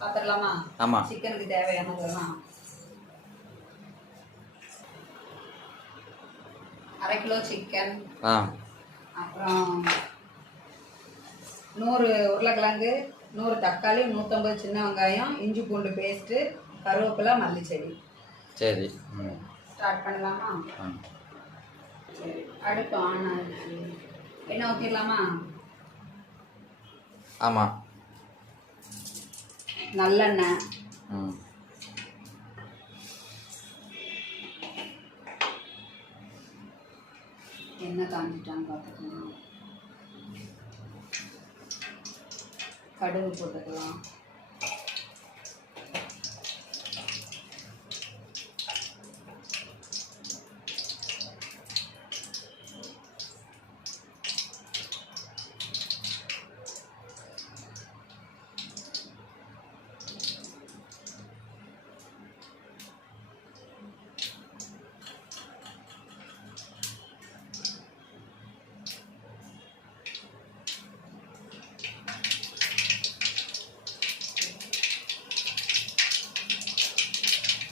பார்த்துடலாமா? ஆமாம். சிக்கனுக்கு தேவையானதெல்லாம் 1/2 கிலோ சிக்கன், அப்புறம் 100 உருளைக்கிழங்கு, 100 தக்காளி, 150 சின்ன வெங்காயம், இஞ்சி பூண்டு பேஸ்ட்டு, கருவேப்பிலை, மல்லிச்செடி. சரி, ஸ்டார்ட் பண்ணலாமா? சரி, அடுப்பு ஆன் ஆகிடுச்சு. எண்ணெய் ஊற்றிடலாமா? ஆமாம். நல்லெண்ணெய், எண்ணெய் காஞ்சிட்டான்னு பார்த்துக்கலாம். கடுகு போட்டுக்கலாம்.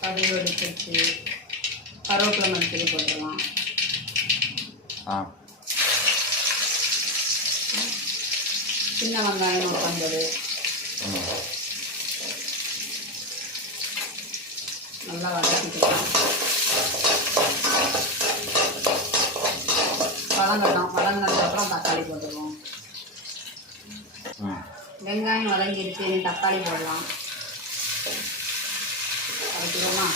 கடுகு வெடிச்சிருச்சு. கருவேப்பிலை, மல்லிச்செடி போட்டுடலாம். சின்ன வெங்காயம் 50. நல்லா வதக்கிக்கலாம். வதங்கினதுக்கப்புறம் தக்காளி போட்டுருவோம். வெங்காயம் வதங்கிடுச்சு, தக்காளி போடலாம். வதக்கிடுவோமா?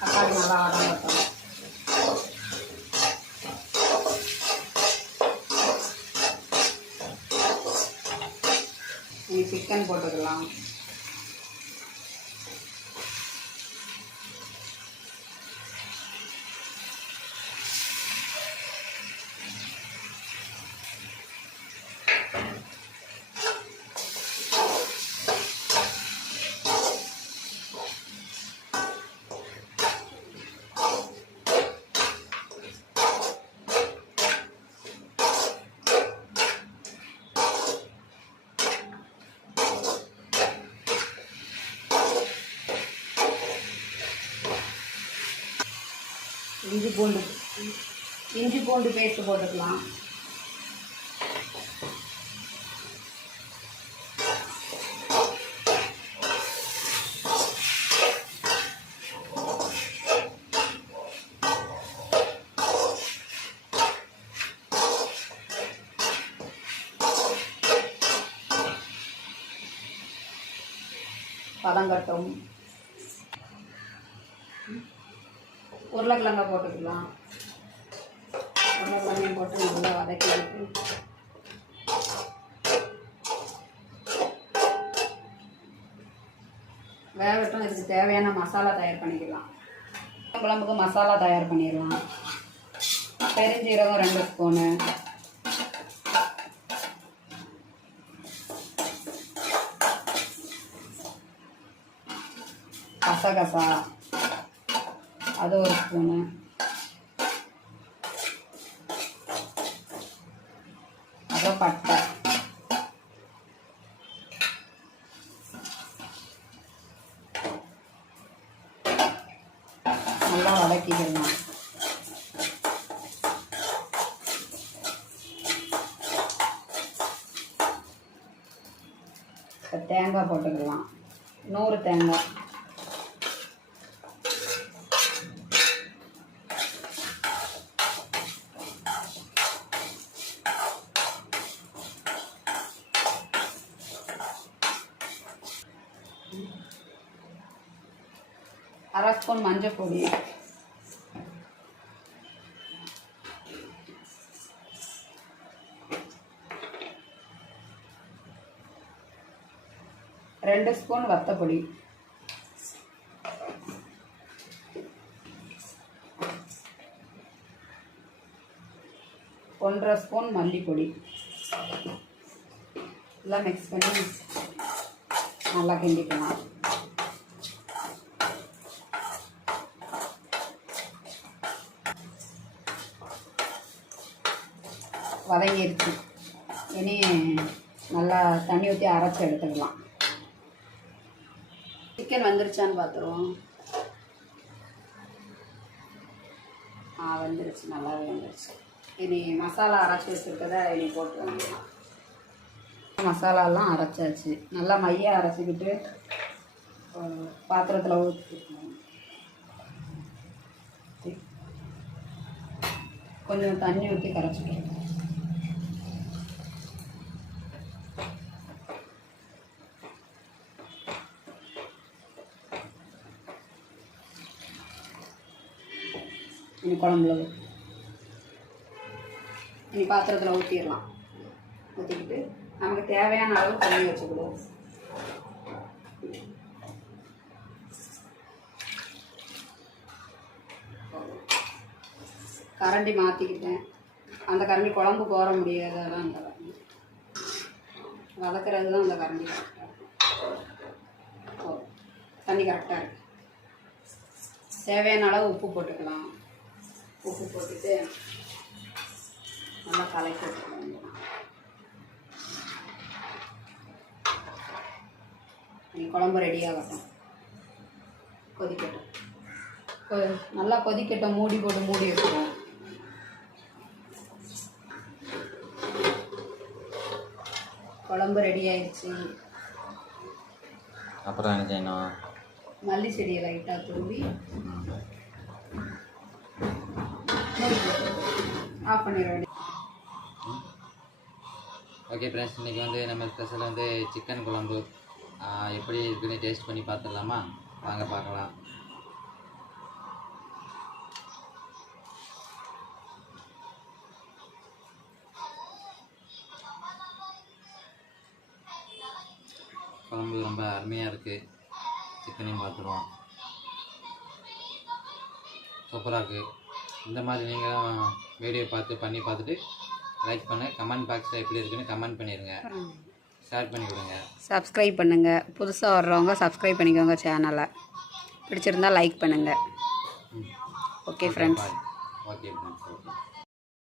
தக்காளி நல்லா வதங்கட்டும். இனி சிக்கன் போட்டுக்கலாம். இஞ்சி பூண்டு பேஸ்ட் போட்டுக்கலாம். வதங்கட்டும். உருளைக்கிழங்க போட்டுக்கலாம். உருளைக்கிழங்கையும் போட்டு நல்லா வதக்கி விட்டு வேகட்டும். இதுக்கு தேவையான மசாலா தயார் பண்ணிக்கலாம். குழம்புக்கு மசாலா தயார் பண்ணிடலாம். பெருஞ்சீரகம் 2 ஸ்பூனு, கசகசா அது 1 ஸ்பூனு, அப்புறம் பட்டை, நல்லா வதக்கிக்கலாம். தேங்காய் போட்டுக்கலாம். 100 தேங்காய், அரை ஸ்பூன் மஞ்சள் பொடி, ரெண்டு ஸ்பூன் வத்தப்பொடி, ஒன்றரை ஸ்பூன் மல்லிப்பொடி எல்லாம் மிக்ஸ் பண்ணி நல்லா கிண்டிக்கலாம். வதங்கிருச்சு. இனி நல்லா தண்ணி ஊற்றி அரைச்சி எடுத்துக்கலாம். சிக்கன் வந்துருச்சான்னு பார்த்துருவோம். வந்துருச்சு, நல்லாவே வந்துருச்சு. இனி மசாலா அரைச்சி வச்சுருக்கதை இனி போட்டு வந்துடலாம். மசாலாலாம் அரைச்சாச்சு. நல்லா மையாக அரைச்சிக்கிட்டு பாத்திரத்தில் ஊற்றிக்கலாம். கொஞ்சம் தண்ணி ஊற்றி கரைச்சிக்கலாம். இனி குழம்புல இனி பாத்திரத்தில் ஊற்றிடலாம். ஊற்றிக்கிட்டு நமக்கு தேவையான அளவு தண்ணி வச்சுக்கிடுவோம். கரண்டி மாற்றிக்கிட்டேன். அந்த கரண்டி குழம்பு போட முடியாததான் அந்த கரண்டி, வதக்கிறது தான் அந்த கரண்டி. தண்ணி கரெக்டாக இருக்கு. தேவையான அளவு உப்பு போட்டுக்கலாம். உப்பு போட்டுட்டு நல்லா கலக்கி விட்டுக்கலாம். குழம்பு ரெடியாகட்டும், கொதிக்கட்டும். நல்லா கொதிக்கட்டும். மூடி போட்டு மூடி வச்சுருவோம். குழம்பு ரெடி ஆயிடுச்சு. அப்புறம் என்ன செய்யணும்? மல்லி செடியை லைட்டாக தூவி ஆஃப் பண்ணிட வேண்டிய. ஓகே ஃப்ரெண்ட்ஸ், இன்றைக்கி வந்து நம்ம ஸ்பெஷல் வந்து சிக்கன் குழம்பு எப்படி இருக்குன்னு டேஸ்ட் பண்ணி பார்த்துடலாமா? வாங்க பார்க்கலாம். குழம்பு ரொம்ப அருமையாக இருக்குது. சிக்கனையும் பார்த்துருவோம். சூப்பராக இருக்குது. இந்த மாதிரி நீங்களும் வீடியோ பண்ணி பார்த்துட்டு லைக் பண்ணுங்கள். கமெண்ட் பாக்ஸில் எப்படி இருக்குன்னு கமெண்ட் பண்ணிடுங்க. ஷேர் பண்ணி கொடுங்க. சப்ஸ்கிரைப் பண்ணுங்கள். புதுசாக வர்றவங்க சப்ஸ்கிரைப் பண்ணிக்கோங்க சேனலை. பிடிச்சிருந்தால் லைக் பண்ணுங்கள். Okay friends. Okay friends.